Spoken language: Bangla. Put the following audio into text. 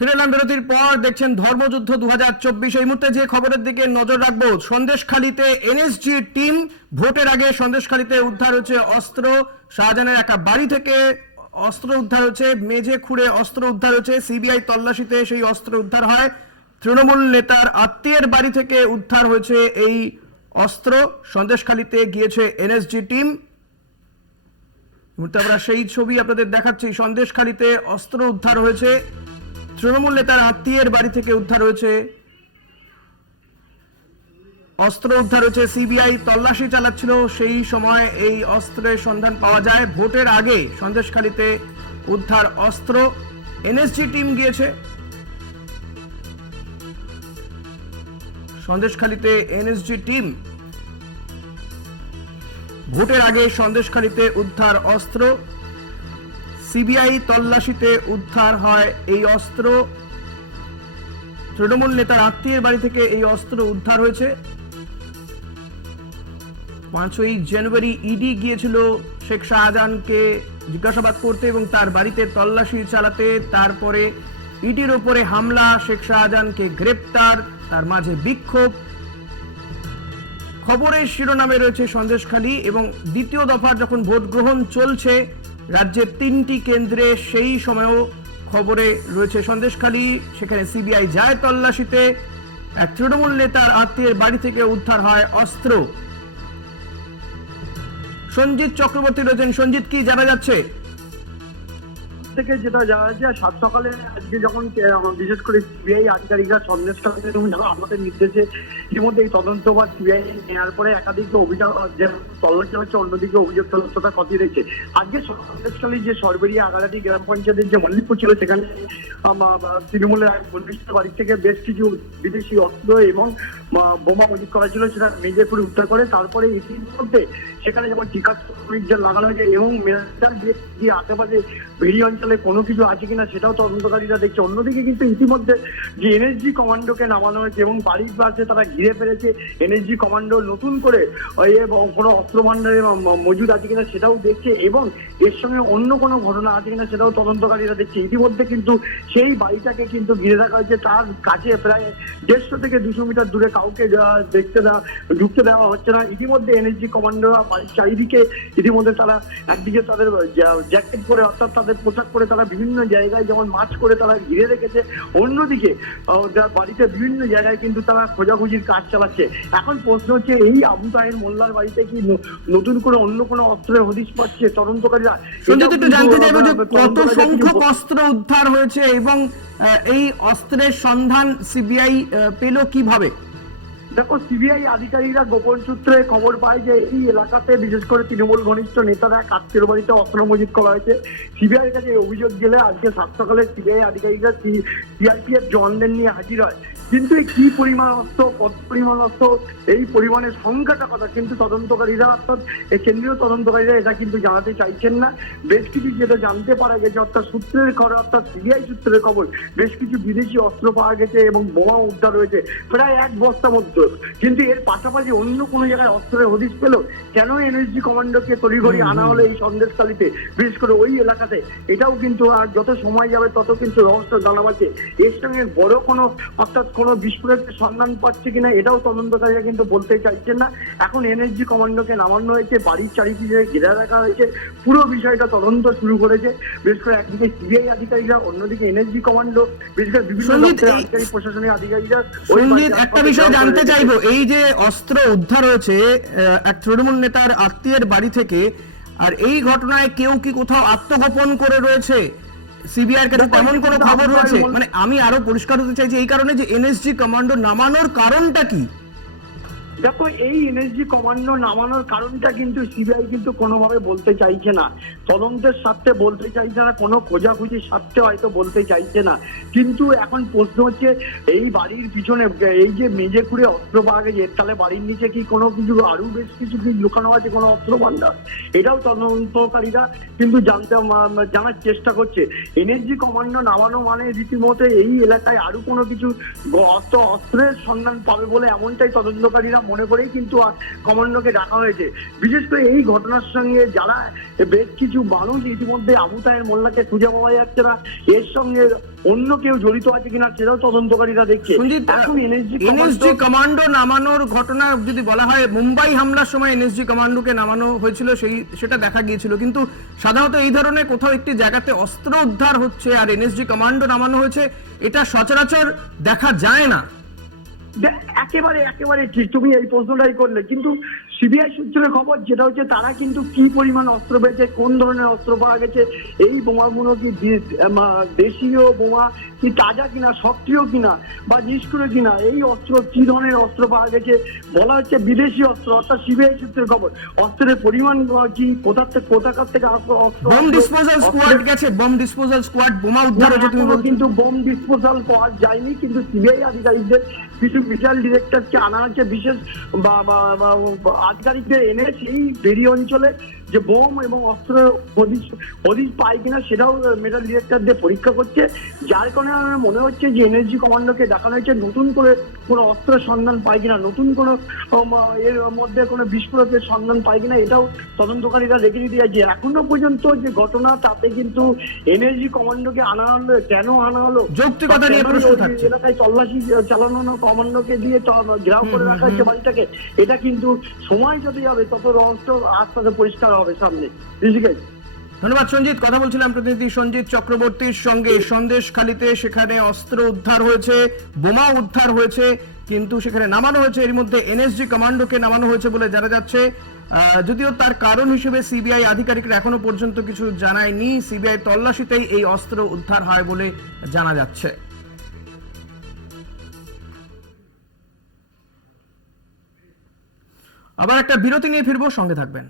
ফিরে এলাম বিরতির পর। দেখছেন ধর্মযুদ্ধ 2024। এই মুহূর্তে যে খবরের দিকে নজর রাখবো, সন্দেশখালীতে এনএসজি টিম ভোটের আগে সন্দেশখালীতে উদ্ধার হচ্ছে অস্ত্র। শাহজাহানের একটা বাড়ি থেকে অস্ত্র উদ্ধার হচ্ছে, মেঝে খুঁড়ে অস্ত্র উদ্ধার হচ্ছে। সিবিআই তল্লাশিতে সেই অস্ত্র উদ্ধার হয়। তৃণমূল নেতার আত্মীয়ের বাড়ি থেকে উদ্ধার হয়েছে এই অস্ত্র। সন্দেশখালীতে গিয়েছে এনএসজি টিম। আমরা সেই ছবি আপনাদের দেখাচ্ছি। সন্দেশখালীতে অস্ত্র উদ্ধার হয়েছে, তৃণমূল নেতার আত্মীয়ের বাড়ি থেকে উদ্ধার হয়েছে অস্ত্র। উদ্ধার হয়েছে, সিবিআই তল্লাশি চালাচ্ছিল, সেই সময় এই অস্ত্রের সন্ধান পাওয়া যায়। ভোটের আগে সন্দেশখালীতে উদ্ধার অস্ত্র। এনএসজি টিম গিয়েছে সন্দেশখালীতে। এনএসজি টিম ভোটের আগে সন্দেশখালীতে উদ্ধার অস্ত্র। সিবিআই তল্লাশিতে উদ্ধার হয় এই অস্ত্র। তৃণমূল নেতার আত্মীয়ের বাড়ি থেকে এই অস্ত্র উদ্ধার হয়েছে। 5ই জানুয়ারি ইডি গিয়েছিল শেখ শাহজাহানকে জিজ্ঞাসাবাদ করতে এবং তার বাড়িতে তল্লাশি চালাতে। তারপরে ইডির ওপরে হামলা, শেখ শাহজাহানকে গ্রেপ্তার, তার মাঝে বিক্ষোভ। খবরের শিরোনামে রয়েছে সন্দেশখালী। এবং দ্বিতীয় দফার যখন ভোট গ্রহণ চলছে রাজ্যের 3টি কেন্দ্রে, সেই সময়ও খবরে রয়েছে সন্দেশখালী। সেখানে সিবিআই যায় তল্লাশিতে। এক তৃণমূল নেতার আত্মীয়ের বাড়ি থেকে উদ্ধার হয় অস্ত্র। সঞ্জিত চক্রবর্তী রয়েছেন। সঞ্জিত, কি জানা যাচ্ছে? থেকে যেটা জানা যায়, সাত সকালে আজকে যখন বিশেষ করে সিবিআই আধিকারিকরা সন্দেশখালী এবং আমাদের নির্দেশে ইতিমধ্যে এই তদন্ত বা সিবিআই নেওয়ার পরে একাধিক অভিযোগ যে তল্লাশি হচ্ছে, অন্যদিকে অভিযোগ তদন্তটা খতিয়ে রয়েছে। আজকে সন্দেশখালী যে সরবেরিয়া আগারাটি গ্রাম পঞ্চায়েতের যে মল্লিকপুর ছিল, সেখানে তৃণমূলের এক ঘনিষ্ঠ বাড়ি থেকে বেশ কিছু বিদেশি অস্ত্র এবং বোমা মজুত করা ছিল, সেটা মেজে করে উদ্ধার করে। তারপরে ইতিমধ্যে সেখানে যেমন টিকা লাগানো হয়েছে এবং মেটাল দিয়ে আশেপাশে ভেড়ি অঞ্চলে কোনো কিছু আছে কিনা সেটাও তদন্তকারীরা দেখছে। অন্যদিকে কিন্তু ইতিমধ্যে যে এনএসজি কমান্ডোকে নামানো হয়েছে এবং বাড়ির পাশে তারা ঘিরে ফেলেছে। এনএসজি কমান্ডো নতুন করে কোনো অস্ত্র ভান্ডারে মজুদ আছে কিনা সেটাও দেখছে এবং এর সঙ্গে অন্য কোনো ঘটনা আছে কিনা সেটাও তদন্তকারীরা দেখছে। ইতিমধ্যে কিন্তু সেই বাড়িটাকে কিন্তু ঘিরে রাখা হয়েছে, তার কাছে প্রায় 150 থেকে 200 মিটার দূরে কাউকে ঢুকতে দেওয়া হচ্ছে না। ইতিমধ্যে এনএসজি কমান্ডোরা বাড়ির চারিদিকে ইতিমধ্যে তারা একদিকে তাদের জ্যাকেট পরে, অর্থাৎ তাদের পোশাক পরে তারা বিভিন্ন জায়গায় যেমন মাছ করে তারা ঘিরে রেখেছে। অন্যদিকে বাড়িতে বিভিন্ন জায়গায় কিন্তু তারা খোঁজাখুঁজির কাজ চালাচ্ছে। এখন প্রশ্ন হচ্ছে, এই আবু তাহের মোল্লার বাড়িতে কি নতুন করে অন্য কোনো অস্ত্রের হদিশ পাচ্ছে তদন্তকারীরা? একটু জানতে চাইবো যে কত সংখ্যক অস্ত্র উদ্ধার হয়েছে এবং এই অস্ত্রের সন্ধান সিবিআই পেল কিভাবে? দেখো, সিবিআই আধিকারিকরা গোপন সূত্রে খবর পায় যে এই এলাকাতে বিশেষ করে তৃণমূল ঘনিষ্ঠ নেতারা এক আত্মীয় বাড়িতে অস্ত্র মজুত করা হয়েছে। সিবিআইয়ের কাছে অভিযোগ গেলে আজকে সাত সকালে সিবিআই আধিকারিকরা সিআরপিএফ জওয়ানদের নিয়ে হাজির হয়। কিন্তু এই কি পরিমাণ অস্ত্র, কত পরিমাণ অস্ত্র, এই পরিমাণের সংখ্যাটা কথা কিন্তু তদন্তকারীরা, অর্থাৎ এই কেন্দ্রীয় তদন্তকারীরা এটা কিন্তু জানাতে চাইছেন না। বেশ কিছু যেটা জানতে পারা গেছে, অর্থাৎ সূত্রের খবর, অর্থাৎ সিবিআই সূত্রের খবর, বেশ কিছু বিদেশি অস্ত্র পাওয়া গেছে এবং বোমা উদ্ধার হয়েছে প্রায় 1 বস্তা মধ্যে। কিন্তু এর পাশাপাশি অন্য কোনো জায়গায় অস্ত্রের হদিশ পেল কেন এনএসজি কমান্ডোকে তড়িঘড়ি আনা হলো এই সন্দেশখালীতে, বিশেষ করে ওই এলাকাতে? এটাও কিন্তু আর যত সময় যাবে তত কিন্তু রহস্য জানা পাচ্ছে। এর সঙ্গে বড় কোনো, অর্থাৎ কোনো বিস্ফোরকের সন্ধান পাচ্ছে কিনা এটাও তদন্তকারীরা কিন্তু বলতে চাইছেন না। এখন এনএসজি কমান্ডোকে নামানো হয়েছে, বাড়ির চারিদিকে ঘিরে রাখা হয়েছে, পুরো বিষয়টা তদন্ত শুরু করেছে। বিশেষ করে একদিকে সিবিআই আধিকারিকরা, অন্যদিকে এনএসজি কমান্ডো, বিশেষ করে বিভিন্ন আধিকারিক, প্রশাসনিক আধিকারিকরা। একটা বিষয় জানতে চাইবো, এই যে অস্ত্র উদ্ধার হয়েছে এক তৃণমূল নেতার আত্মীয়ের বাড়ি থেকে, আর এই ঘটনায় কেউ কি কোথাও আত্মগোপন করে রয়েছে? সিবিআই এর কাছে তেমন কোনো খবর রয়েছে? মানে আমি আরো পরিষ্কার হতে চাইছি এই কারণে যে এনএসজি কমান্ডো নামানোর কারণটা কি? দেখো, এই এনএসজি কমান্ডো নামানোর কারণটা কিন্তু সিবিআই কিন্তু কোনোভাবে বলতে চাইছে না, তদন্তের স্বার্থে বলতে চাইছে না, কোনো খোঁজাখুঁজির স্বার্থে হয়তো বলতে চাইছে না। কিন্তু এখন প্রশ্ন হচ্ছে, এই বাড়ির পিছনে এই যে মেঝে খুঁড়ে অস্ত্র পাওয়া গেছে, তাহলে বাড়ির নিচে কি কোনো কিছু আরো বেশ কিছু কি লুকানো আছে, কোনো অস্ত্র ভান্ডার? এটাও তদন্তকারীরা কিন্তু জানার চেষ্টা করছে। এনএসজি কমান্ডো নামানো মানে রীতিমতো এই এলাকায় আরো কোনো কিছু অস্ত্রের সন্ধান পাবে বলে এমনটাই তদন্তকারীরা মনে করেই কিন্তু কমান্ডোকে ডাকা হয়েছে। বিশেষ করে এই ঘটনার সঙ্গে যারা বেশ কিছু মানুষ ইতিমধ্যে আবু তাহের মোল্লাকে খুঁজে পাওয়া যাচ্ছে না, এর সঙ্গে অন্য কেউ জড়িত আছে কিনা সেটাও তদন্তকারীরা দেখছে। সঞ্জিত, এখন এনএসজি কমান্ডো নামানোর ঘটনা যদি বলা হয়, মুম্বাই হামলার সময় এনএসজি কমান্ডোকে নামানো হয়েছিল, সেটা দেখা গিয়েছিল, কিন্তু সাধারণত এই ধরনের কোথাও একটি জায়গাতে অস্ত্র উদ্ধার হচ্ছে আর এনএসজি কমান্ডো নামানো হয়েছে, এটা সচরাচর দেখা যায় না। একেবারে ঠিক, তুমি এই প্রশ্নটাই করলে। কিন্তু সিবিআই সূত্রে খবর যেটা হচ্ছে, তারা কিন্তু কি পরিমাণ অস্ত্র পেয়েছে, কোন ধরনের অস্ত্র পাওয়া গেছে, এই বোমাগুলো কি দেশীয় বোমা, কি তাজা কিনা, সক্রিয় কিনা বা নিষ্ক্রিয় কিনা, এই অস্ত্র কি ধরনের অস্ত্র পাওয়া গেছে, বলা হচ্ছে বিদেশি অস্ত্র, অর্থাৎ সিবিআই সূত্রের খবর। অস্ত্রের পরিমাণ কি, কোথাকার থেকে অস্ত্র, বম ডিসপোজাল স্কোয়াড গেছে, বম ডিসপোজাল স্কোয়াড বোমা উদ্ধার হয়েছে তুমি বলছো? কিন্তু বম ডিসপোজাল পাওয়া যায়নি, কিন্তু সিবিআই আধিকারিকদের কিছু বিশাল ডিরেক্টরকে আনা হচ্ছে, বিশেষ আধিকারিকদের এনে সেই বেরি অঞ্চলে যে বোম এবং অস্ত্রের হদিশ পায় কিনা সেটাও মেটাল ডিরেক্টরদের পরীক্ষা করছে। যার কারণে আমার মনে হচ্ছে যে এনএসজি কমান্ডোকে দেখানো হয়েছে নতুন করে কোনো অস্ত্রের সন্ধান পায় কিনা, নতুন কোনো এর মধ্যে কোনো বিস্ফোরকের সন্ধান পায় কিনা, এটাও তদন্তকারীরা রেখে দিতে চাইছে। এখনো পর্যন্ত যে ঘটনা, তাতে কিন্তু এনএসজি কমান্ডোকে আনা হলো, কেন আনা হলো, যৌক্তিকতা নিয়ে প্রশ্ন থাকছে। এলাকায় তল্লাশি চালানো কমান্ডোকে দিয়ে ঘেরাও করে রাখা হচ্ছে বাড়িটাকে, এটা কিন্তু সময় যত যাবে তত রহস্য আস্তে আস্তে পরিষ্কার হবে সামনে। ঋষিকেশ, ধন্যবাদ সঞ্জিত। কথা বলছিলাম প্রতিনিধি সঞ্জিত চক্রবর্তীর সঙ্গে। সন্দেশখালীতে সেখানে অস্ত্র উদ্ধার হয়েছে, বোমা উদ্ধার হয়েছে, কিন্তু সেখানে নামানো হয়েছে, এর মধ্যে এনএসজি কমান্ডোকে নামানো হয়েছে বলে জানা যাচ্ছে। যদিও তার কারণ হিসেবে সিবিআই আধিকারিকরা এখনো পর্যন্ত কিছু জানায়নি। সিবিআই তল্লাশিতেই এই অস্ত্র উদ্ধার হয় বলে জানা যাচ্ছে। আবার একটা বিরতি নিয়ে ফিরবো, সঙ্গে থাকবেন।